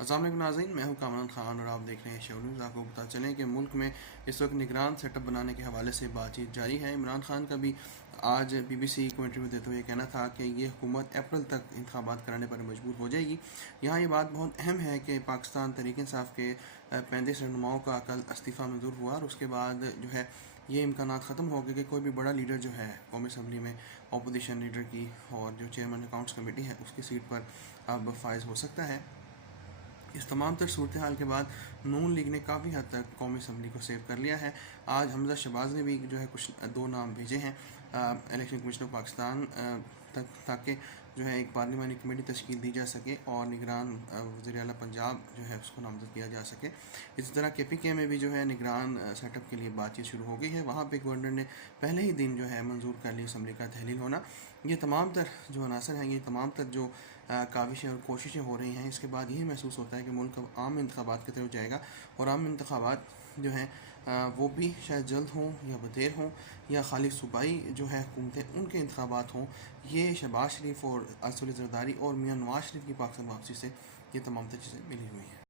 السلام علیکم ناظرین، میں ہوں کامران خان اور آپ دیکھ رہے ہیں شو نیوز۔ آپ کو پتہ چلیں کہ ملک میں اس وقت نگران سیٹ اپ بنانے کے حوالے سے بات چیت جاری ہے۔ عمران خان کا بھی آج بی بی سی کو انٹرویو دیتے ہوئے کہنا تھا کہ یہ حکومت اپریل تک انتخابات کرانے پر مجبور ہو جائے گی۔ یہاں یہ بات بہت اہم ہے کہ پاکستان تحریک انصاف کے 35 رہنماؤں کا کل استعفیٰ منظور ہوا اور اس کے بعد جو ہے یہ امکانات ختم ہو گئے کہ کوئی بھی بڑا لیڈر جو ہے قومی اسمبلی میں اپوزیشن لیڈر کی اور جو چیئرمین اکاؤنٹس کمیٹی ہے اس کی سیٹ پر اب فائز ہو سکتا ہے۔ اس تمام تر صورتحال کے بعد نون لیگ نے کافی حد تک قومی اسمبلی کو سیو کر لیا ہے۔ آج حمزہ شہباز نے بھی جو ہے کچھ 2 نام بھیجے ہیں الیکشن کمیشن آف پاکستان تاکہ جو ہے ایک پارلیمانی کمیٹی تشکیل دی جا سکے اور نگران وزیر اعلیٰ پنجاب جو ہے اس کو نامزد کیا جا سکے۔ اسی طرح کے پی کے میں بھی جو ہے نگران سیٹ اپ کے لیے بات چیت شروع ہو گئی ہے۔ وہاں پہ گورنر نے پہلے ہی دن جو ہے منظور کر لی اسمبلی کا تحلیل ہونا۔ یہ تمام تر جو عناصر ہیں، یہ تمام تر جو کاوشیں اور کوششیں ہو رہی ہیں، اس کے بعد یہی محسوس ہوتا ہے کہ ملک اب عام انتخابات کی طرف جائے گا اور عام انتخابات جو ہیں وہ بھی شاید جلد ہوں یا بدیر ہوں یا خالص صوبائی جو ہے حکومتیں ان کے انتخابات ہوں۔ یہ شہباز شریف اور اسد زرداری اور میاں نواز شریف کی پاکستان واپسی سے یہ تمام تر چیزیں ملی ہوئی ہیں۔